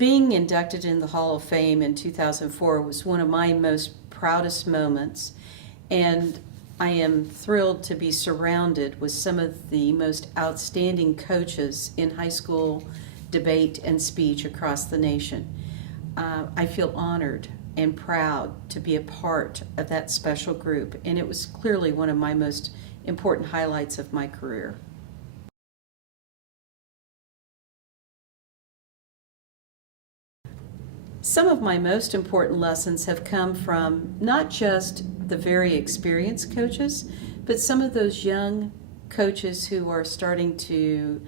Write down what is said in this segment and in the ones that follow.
Being inducted in the Hall of Fame in 2004 was one of my most proudest moments, and I am thrilled to be surrounded with some of the most outstanding coaches in high school debate and speech across the nation. I feel honored and proud to be a part of that special group, and it was clearly one of my most important highlights of my career. Some of my most important lessons have come from not just the very experienced coaches, but some of those young coaches who are starting to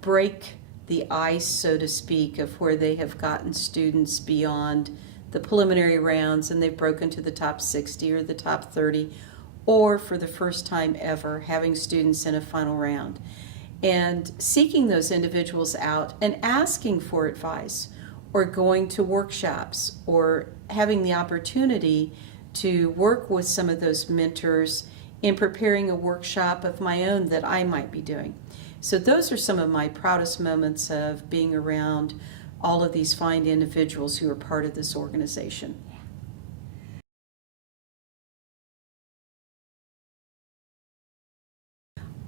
break the ice, so to speak, of where they have gotten students beyond the preliminary rounds and they've broken to the top 60 or the top 30, or for the first time ever having students in a final round. And seeking those individuals out and asking for advice, or going to workshops, or having the opportunity to work with some of those mentors in preparing a workshop of my own that I might be doing. So those are some of my proudest moments of being around all of these fine individuals who are part of this organization.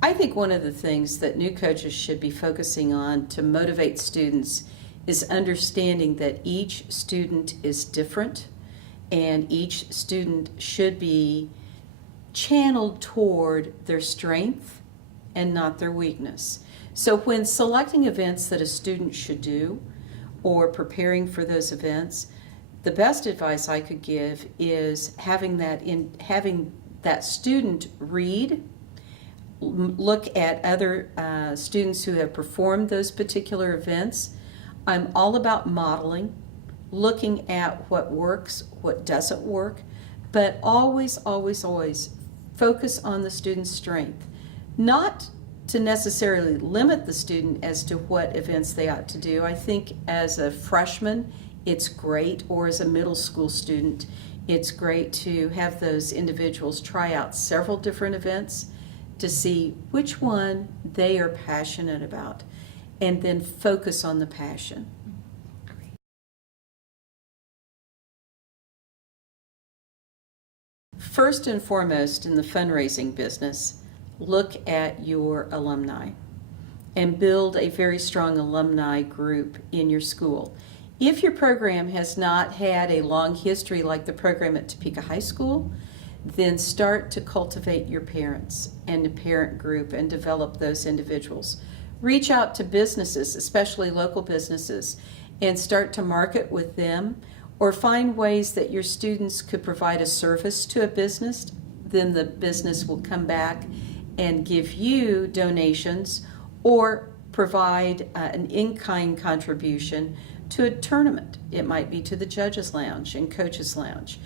I think one of the things that new coaches should be focusing on to motivate students is understanding that each student is different and each student should be channeled toward their strength and not their weakness. So when selecting events that a student should do or preparing for those events, the best advice I could give is having that student read, look at other students who have performed those particular events. I'm all about modeling, looking at what works, what doesn't work, but always, always, always focus on the student's strength. Not to necessarily limit the student as to what events they ought to do. I think as a freshman, it's great, or as a middle school student, it's great to have those individuals try out several different events to see which one they are passionate about, and then focus on the passion. First and foremost in the fundraising business, look at your alumni and build a very strong alumni group in your school. If your program has not had a long history like the program at Topeka High School, then start to cultivate your parents and the parent group and develop those individuals. Reach out to businesses, especially local businesses, and start to market with them, or find ways that your students could provide a service to a business. Then the business will come back and give you donations or provide an in-kind contribution to a tournament. It might be to the Judges Lounge and Coaches Lounge.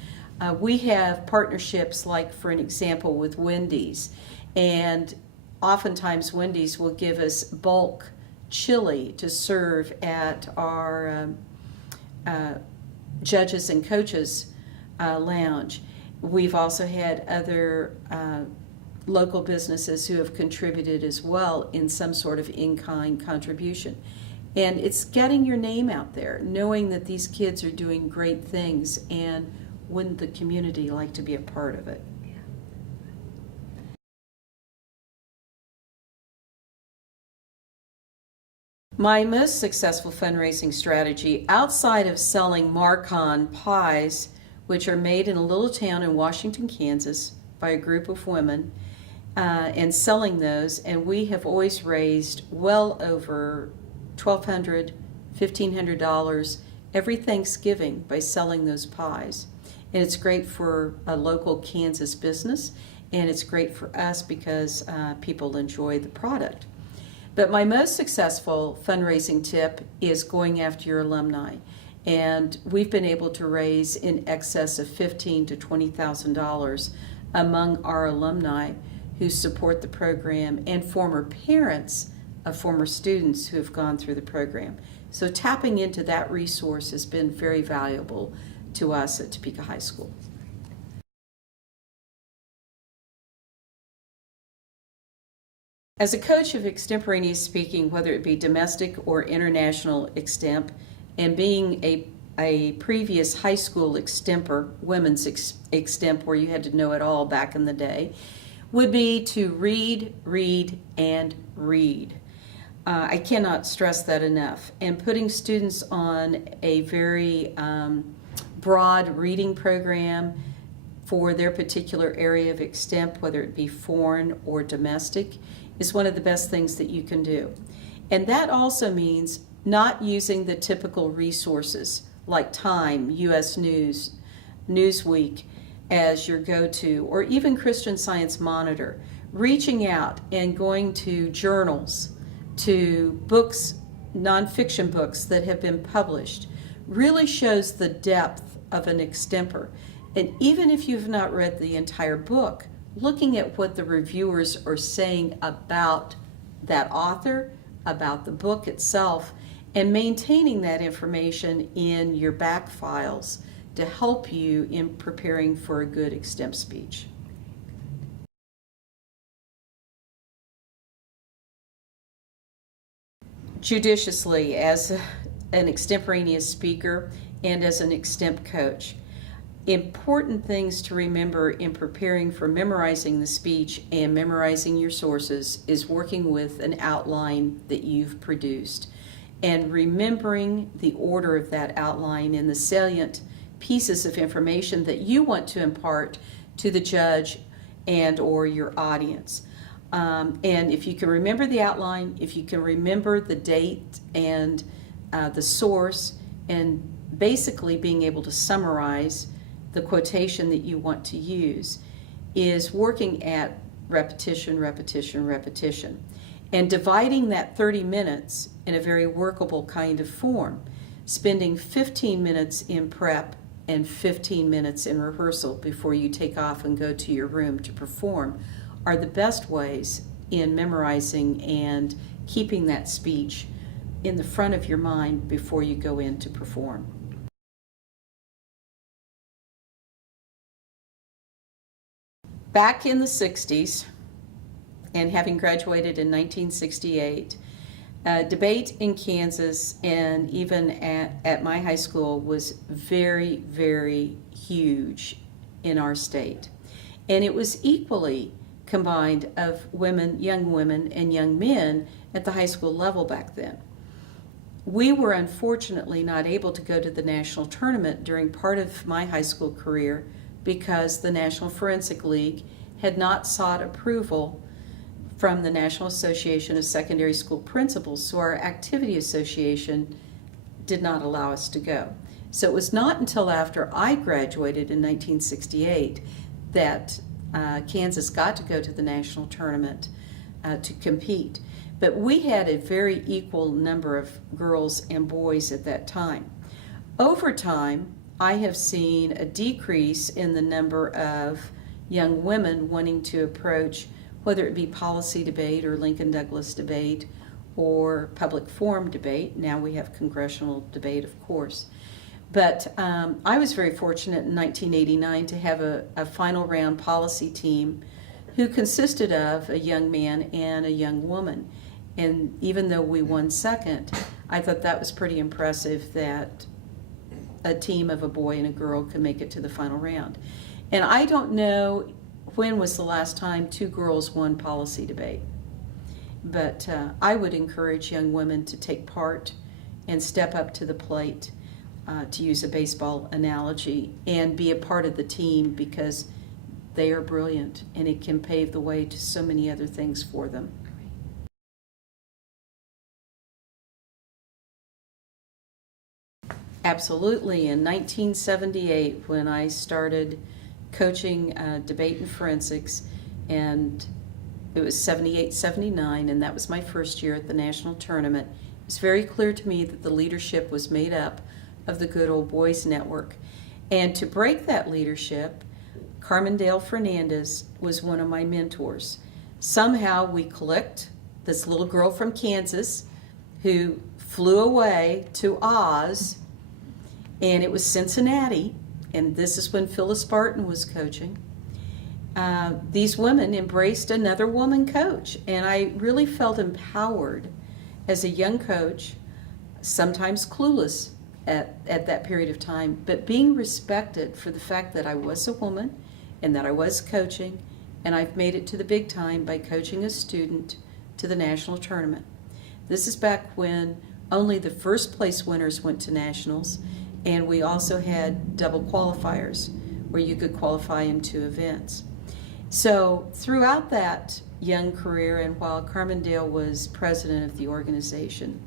We have partnerships, like for an example with Wendy's, and oftentimes Wendy's will give us bulk chili to serve at our Judges and Coaches Lounge. We've also had other local businesses who have contributed as well in some sort of in-kind contribution. And it's getting your name out there, knowing that these kids are doing great things, and wouldn't the community like to be a part of it? My most successful fundraising strategy, outside of selling Marcon pies, which are made in a little town in Washington, Kansas, by a group of women, and selling those, and we have always raised well over $1,200, $1,500 every Thanksgiving by selling those pies. And it's great for a local Kansas business, and it's great for us because people enjoy the product. But my most successful fundraising tip is going after your alumni. And we've been able to raise in excess of $15,000 to $20,000 among our alumni who support the program, and former parents of former students who have gone through the program. So tapping into that resource has been very valuable to us at Topeka High School. As a coach of extemporaneous speaking, whether it be domestic or international extemp, and being a previous high school extemper, women's extemp, where you had to know it all back in the day, would be to read, read, and read. I cannot stress that enough. And putting students on a very broad reading program for their particular area of extemp, whether it be foreign or domestic, is one of the best things that you can do. And that also means not using the typical resources like Time, U.S. News, Newsweek as your go-to, or even Christian Science Monitor. Reaching out and going to journals, to books, nonfiction books that have been published, really shows the depth of an extemper. And even if you've not read the entire book, looking at what the reviewers are saying about that author, about the book itself, and maintaining that information in your back files to help you in preparing for a good extemp speech. Judiciously as an extemporaneous speaker and as an extemp coach. Important things to remember in preparing for memorizing the speech and memorizing your sources is working with an outline that you've produced and remembering the order of that outline and the salient pieces of information that you want to impart to the judge and or your audience. And if you can remember the outline, if you can remember the date and the source, and basically being able to summarize the quotation that you want to use, is working at repetition, repetition, repetition, and dividing that 30 minutes in a very workable kind of form, spending 15 minutes in prep and 15 minutes in rehearsal before you take off and go to your room to perform, are the best ways in memorizing and keeping that speech in the front of your mind before you go in to perform. Back in the 60s, and having graduated in 1968, debate in Kansas and even at my high school was very, very huge in our state. And it was equally combined of women, young women, and young men at the high school level back then. We were unfortunately not able to go to the national tournament during part of my high school career because the National Forensic League had not sought approval from the National Association of Secondary School Principals, so our activity association did not allow us to go. So it was not until after I graduated in 1968 that Kansas got to go to the national tournament to compete. But we had a very equal number of girls and boys at that time. Over time, I have seen a decrease in the number of young women wanting to approach, whether it be policy debate or Lincoln Douglas debate or public forum debate. Now we have congressional debate, of course. But I was very fortunate in 1989 to have a final round policy team who consisted of a young man and a young woman. And even though we won second, I thought that was pretty impressive that a team of a boy and a girl could make it to the final round. And I don't know when was the last time two girls won policy debate. But I would encourage young women to take part and step up to the plate, to use a baseball analogy, and be a part of the team because they are brilliant and it can pave the way to so many other things for them. Absolutely. In 1978, when I started coaching debate and forensics, and it was 78, 79, and that was my first year at the national tournament, it was very clear to me that the leadership was made up of the good old boys network. And to break that leadership, Carmen Dale Fernandez was one of my mentors. Somehow we clicked. This little girl from Kansas who flew away to Oz, and it was Cincinnati, and this is when Phyllis Barton was coaching. These women embraced another woman coach, and I really felt empowered as a young coach, sometimes clueless, at that period of time, but being respected for the fact that I was a woman and that I was coaching, and I've made it to the big time by coaching a student to the national tournament. This is back when only the first place winners went to nationals, and we also had double qualifiers where you could qualify in 2 events. So throughout that young career, and while Carmen Dale was president of the organization,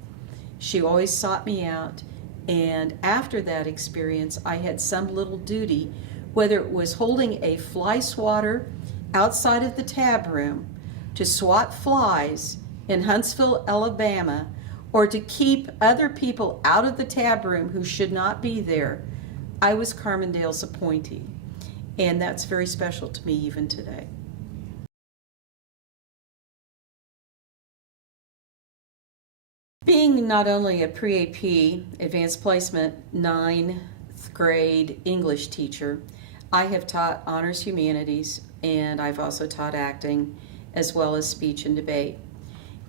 she always sought me out, and after that experience I had some little duty, whether it was holding a fly swatter outside of the tab room to swat flies in Huntsville, Alabama, or to keep other people out of the tab room who should not be there. I was Carmen Dale's appointee, and that's very special to me even today. Being not only a pre-AP, advanced placement, 9th grade English teacher, I have taught honors humanities, and I've also taught acting, as well as speech and debate.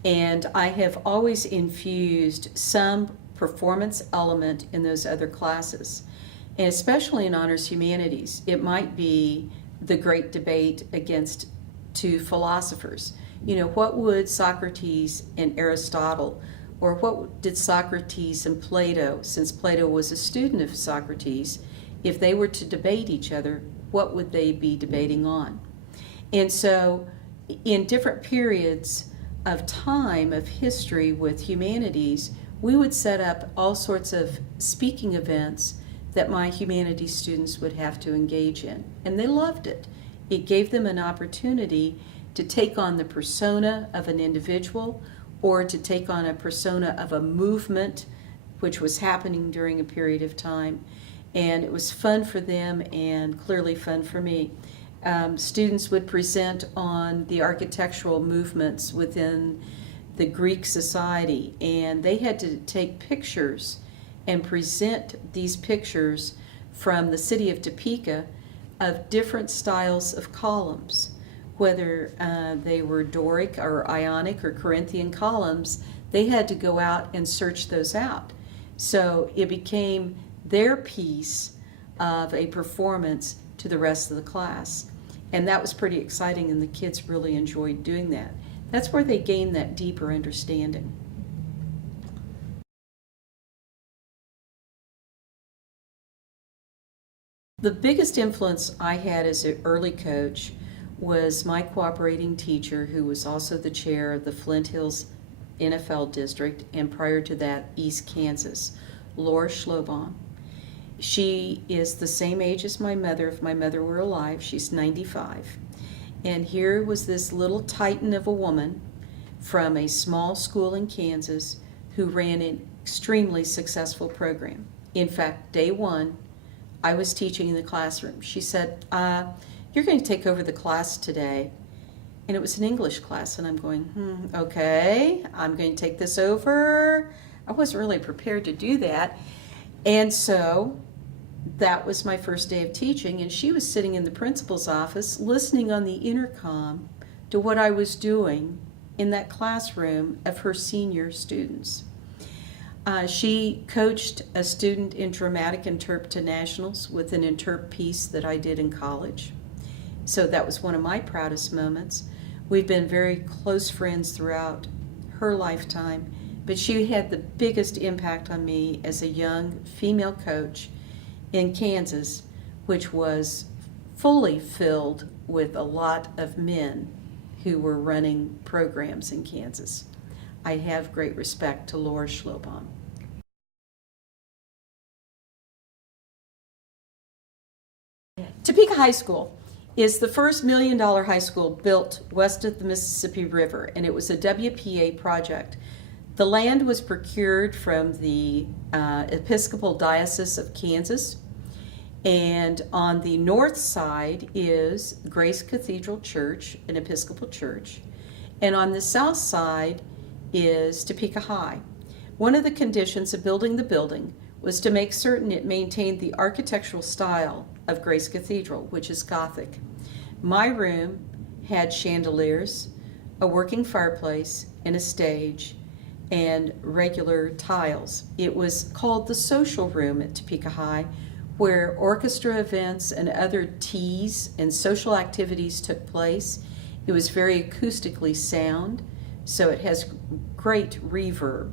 And I have always infused some performance element in those other classes. And especially in honors humanities, it might be the great debate against 2 philosophers. You know, what would Socrates and Aristotle, or what did Socrates and Plato, since Plato was a student of Socrates, if they were to debate each other, what would they be debating on? And so in different periods of time of history with humanities, we would set up all sorts of speaking events that my humanities students would have to engage in. And they loved it. It gave them an opportunity to take on the persona of an individual, or to take on a persona of a movement which was happening during a period of time. And it was fun for them and clearly fun for me. Students would present on the architectural movements within the Greek society, and they had to take pictures and present these pictures from the city of Topeka of different styles of columns, whether they were Doric or Ionic or Corinthian columns. They had to go out and search those out. So it became their piece of a performance to the rest of the class. And that was pretty exciting, and the kids really enjoyed doing that. That's where they gained that deeper understanding. The biggest influence I had as an early coach was my cooperating teacher, who was also the chair of the Flint Hills NFL district, and prior to that, East Kansas, Laura Schlobaum. She is the same age as my mother, if my mother were alive. She's 95. And here was this little titan of a woman from a small school in Kansas who ran an extremely successful program. In fact, day 1, I was teaching in the classroom. She said, you're going to take over the class today. And it was an English class, and I'm going, okay, I'm going to take this over. I wasn't really prepared to do that. And so that was my first day of teaching, and she was sitting in the principal's office listening on the intercom to what I was doing in that classroom of her senior students. She coached a student in dramatic interp to nationals with an interp piece that I did in college. So that was one of my proudest moments. We've been very close friends throughout her lifetime, but she had the biggest impact on me as a young female coach in Kansas, which was fully filled with a lot of men who were running programs in Kansas. I have great respect to Laura Schlobaum. Topeka High School is the first $1 million high school built west of the Mississippi River, and it was a WPA project. The land was procured from the Episcopal Diocese of Kansas, and on the north side is Grace Cathedral Church, an Episcopal church, and on the south side is Topeka High. One of the conditions of building the building was to make certain it maintained the architectural style of Grace Cathedral, which is Gothic. My room had chandeliers, a working fireplace, and a stage, and regular tiles. It was called the social room at Topeka High, where orchestra events and other teas and social activities took place. It was very acoustically sound, so it has great reverb.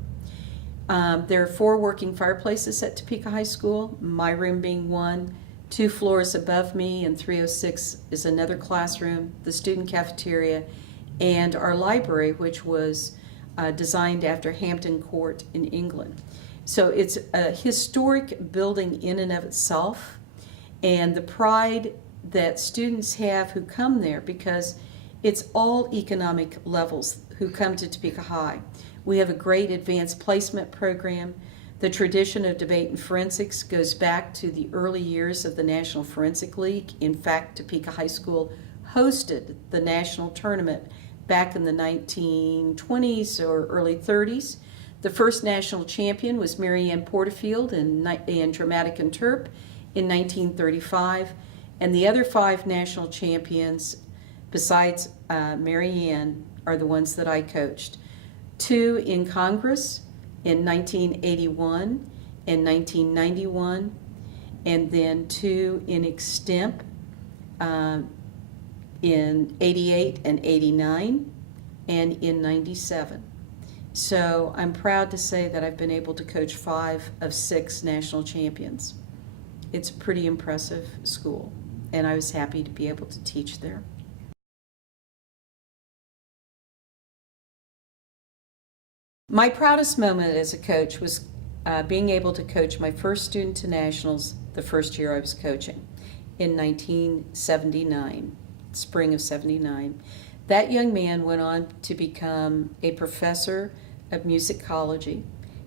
There are 4 working fireplaces at Topeka High School, my room being one. 2 floors above me in 306 is another classroom, the student cafeteria, and our library, which was designed after Hampton Court in England. So it's a historic building in and of itself, and the pride that students have who come there, because it's all economic levels who come to Topeka High. We have a great advanced placement program. The tradition of debate and forensics goes back to the early years of the National Forensic League. In fact, Topeka High School hosted the national tournament back in the 1920s or early 30s. The first national champion was Mary Ann Porterfield in Dramatic Interp in 1935, and the other 5 national champions besides Mary Ann are the ones that I coached. 2 in Congress in 1981 and 1991, and then 2 in Extemp in 88 and 89, and in 97. So I'm proud to say that I've been able to coach 5 of 6 national champions. It's a pretty impressive school, and I was happy to be able to teach there. My proudest moment as a coach was being able to coach my first student to nationals the first year I was coaching in 1979, spring of 79. That young man went on to become a professor of musicology.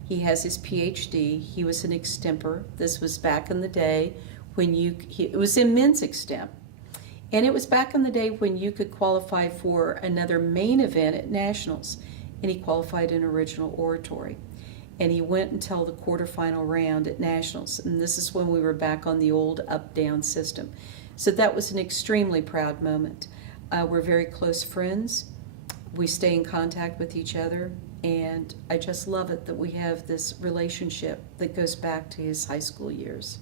He has his PhD. He was an extemper. This was back in the day when it was in men's extemp. And it was back in the day when you could qualify for another main event at nationals. And he qualified in original oratory. And he went until the quarterfinal round at nationals. And this is when we were back on the old up-down system. So that was an extremely proud moment. We're very close friends. We stay in contact with each other. And I just love it that we have this relationship that goes back to his high school years.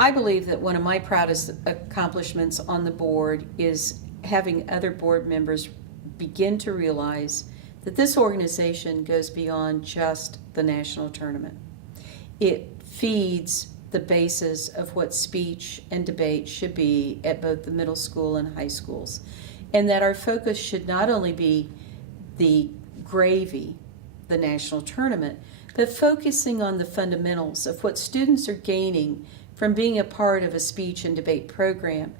I believe that one of my proudest accomplishments on the board is having other board members begin to realize that this organization goes beyond just the national tournament. It feeds the basis of what speech and debate should be at both the middle school and high schools, and that our focus should not only be the gravy, the national tournament, but focusing on the fundamentals of what students are gaining from being a part of a speech and debate program,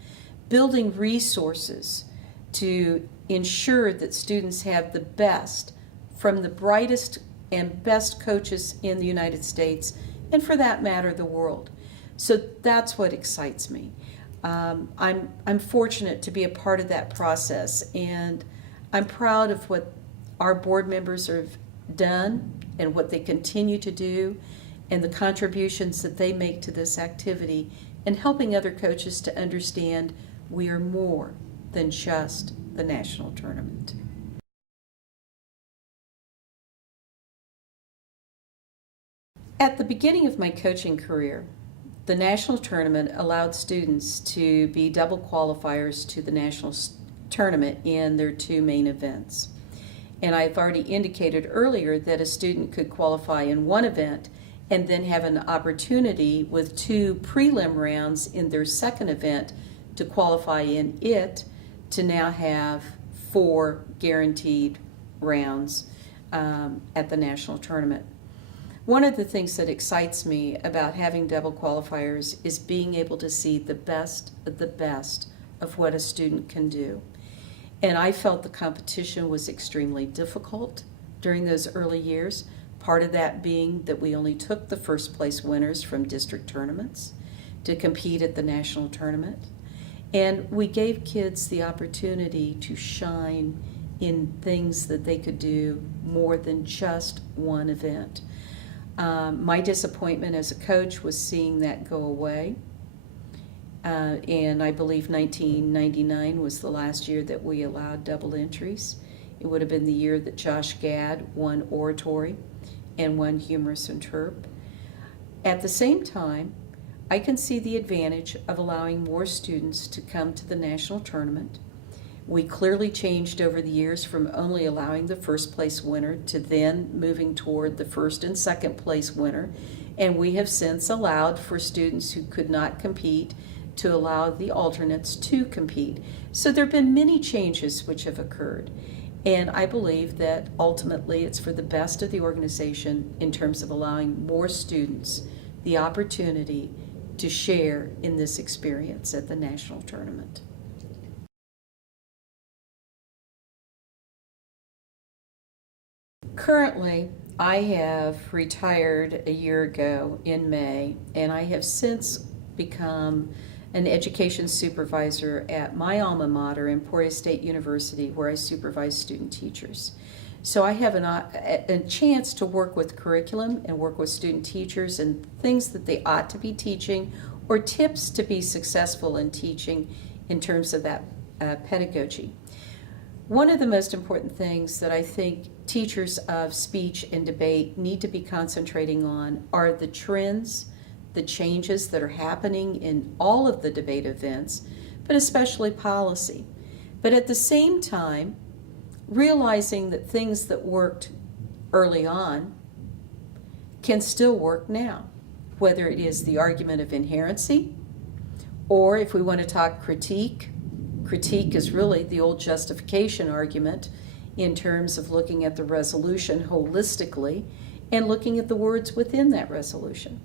building resources to ensure that students have the best from the brightest and best coaches in the United States, and for that matter, the world. So that's what excites me. I'm fortunate to be a part of that process, and I'm proud of what our board members have done and what they continue to do, and the contributions that they make to this activity, and helping other coaches to understand we are more than just the national tournament. At the beginning of my coaching career, the national tournament allowed students to be double qualifiers to the national tournament in their 2 main events. And I've already indicated earlier that a student could qualify in one event and then have an opportunity with 2 prelim rounds in their second event to qualify in it, to now have 4 guaranteed rounds at the national tournament. One of the things that excites me about having double qualifiers is being able to see the best of what a student can do. And I felt the competition was extremely difficult during those early years. Part of that being that we only took the first place winners from district tournaments to compete at the national tournament. And we gave kids the opportunity to shine in things that they could do more than just one event. My disappointment as a coach was seeing that go away. And I believe 1999 was the last year that we allowed double entries. It would have been the year that Josh Gad won oratory and won humorous interp. At the same time, I can see the advantage of allowing more students to come to the national tournament. We clearly changed over the years from only allowing the first place winner to then moving toward the first and second place winner. And we have since allowed for students who could not compete to allow the alternates to compete. So there have been many changes which have occurred. And I believe that ultimately it's for the best of the organization in terms of allowing more students the opportunity to share in this experience at the national tournament. Currently, I have retired a year ago in May, and I have since become an education supervisor at my alma mater, Emporia State University, where I supervise student teachers. So I have a chance to work with curriculum and work with student teachers and things that they ought to be teaching or tips to be successful in teaching in terms of that pedagogy. One of the most important things that I think teachers of speech and debate need to be concentrating on are the trends, the changes that are happening in all of the debate events, but especially policy. But at the same time, realizing that things that worked early on can still work now, whether it is the argument of inherency, or if we want to talk critique. Critique is really the old justification argument in terms of looking at the resolution holistically and looking at the words within that resolution.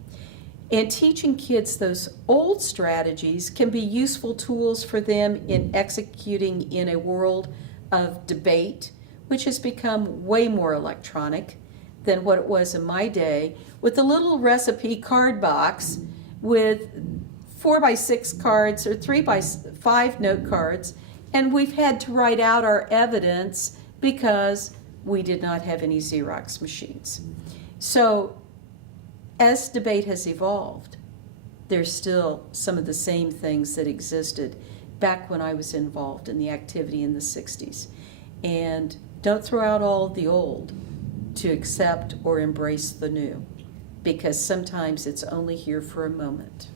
And teaching kids those old strategies can be useful tools for them in executing in a world of debate, which has become way more electronic than what it was in my day, with a little recipe card box with 4x6 cards or 3x5 note cards, and we've had to write out our evidence because we did not have any Xerox machines. So as debate has evolved, there's still some of the same things that existed back when I was involved in the activity in the 60s. And don't throw out all the old to accept or embrace the new, because sometimes it's only here for a moment.